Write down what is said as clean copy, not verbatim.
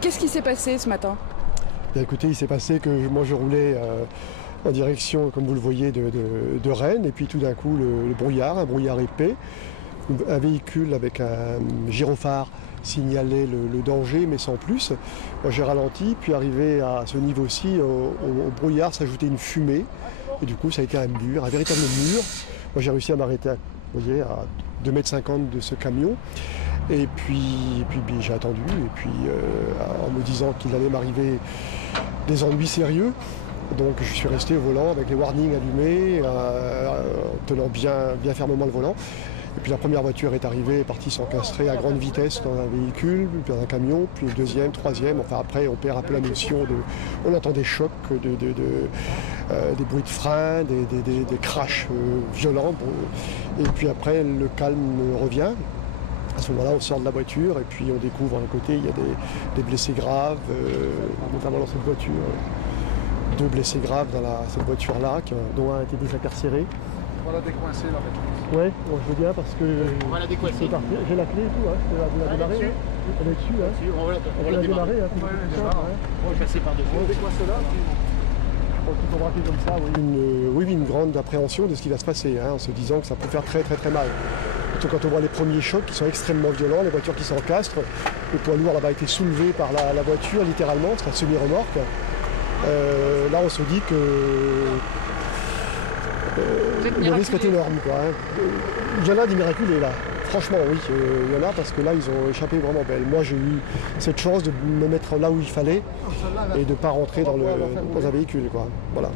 Qu'est-ce qui s'est passé ce matin? Bien, écoutez, il s'est passé que moi je roulais en direction, comme vous le voyez, de Rennes, et puis tout d'un coup le brouillard, un brouillard épais, un véhicule avec un gyrophare signalait le danger, mais sans plus. Moi j'ai ralenti, puis arrivé à ce niveau-ci, au brouillard s'ajoutait une fumée, et du coup ça a été un mur, un véritable mur. Moi j'ai réussi à m'arrêter, vous voyez, à 2,50 m de ce camion. Et puis j'ai attendu, et puis en me disant qu'il allait m'arriver des ennuis sérieux. Donc je suis resté au volant avec les warnings allumés, en tenant bien fermement le volant. Et puis la première voiture est arrivée, est partie s'encastrer à grande vitesse dans un véhicule, puis dans un camion, puis le deuxième, troisième. Enfin après on perd un peu la notion de... On entend des chocs, des bruits de frein, des crashs violents. Bon. Et puis après le calme revient. À ce moment-là, on sort de la voiture et puis on découvre à côté, il y a des blessés graves, notamment dans cette voiture. 2 blessés graves dans cette voiture-là, dont un a été désincarcéré. On va la décoincer là maintenant. Ouais, bon, je veux bien parce que... On va la décoincer. J'ai la clé et tout, hein. Je peux la démarrer. dessus. Hein. Elle est dessus, hein. On va la démarrer. Hein. On va passer par-dessus. On décoince là. Donc il faut braquer comme ça, oui. Une grande appréhension de ce qui va se passer, hein, en se disant que ça peut faire très mal. Surtout quand on voit les premiers chocs qui sont extrêmement violents, les voitures qui s'encastrent, le poids lourd là-bas a été soulevé par la voiture littéralement, c'est un semi-remorque. Là on se dit que le risque est énorme, quoi, hein. Il y en a des miraculés là, franchement oui, il y en a parce que là ils ont échappé vraiment belle. Moi j'ai eu cette chance de me mettre là où il fallait et de ne pas rentrer dans un véhicule, quoi. Voilà.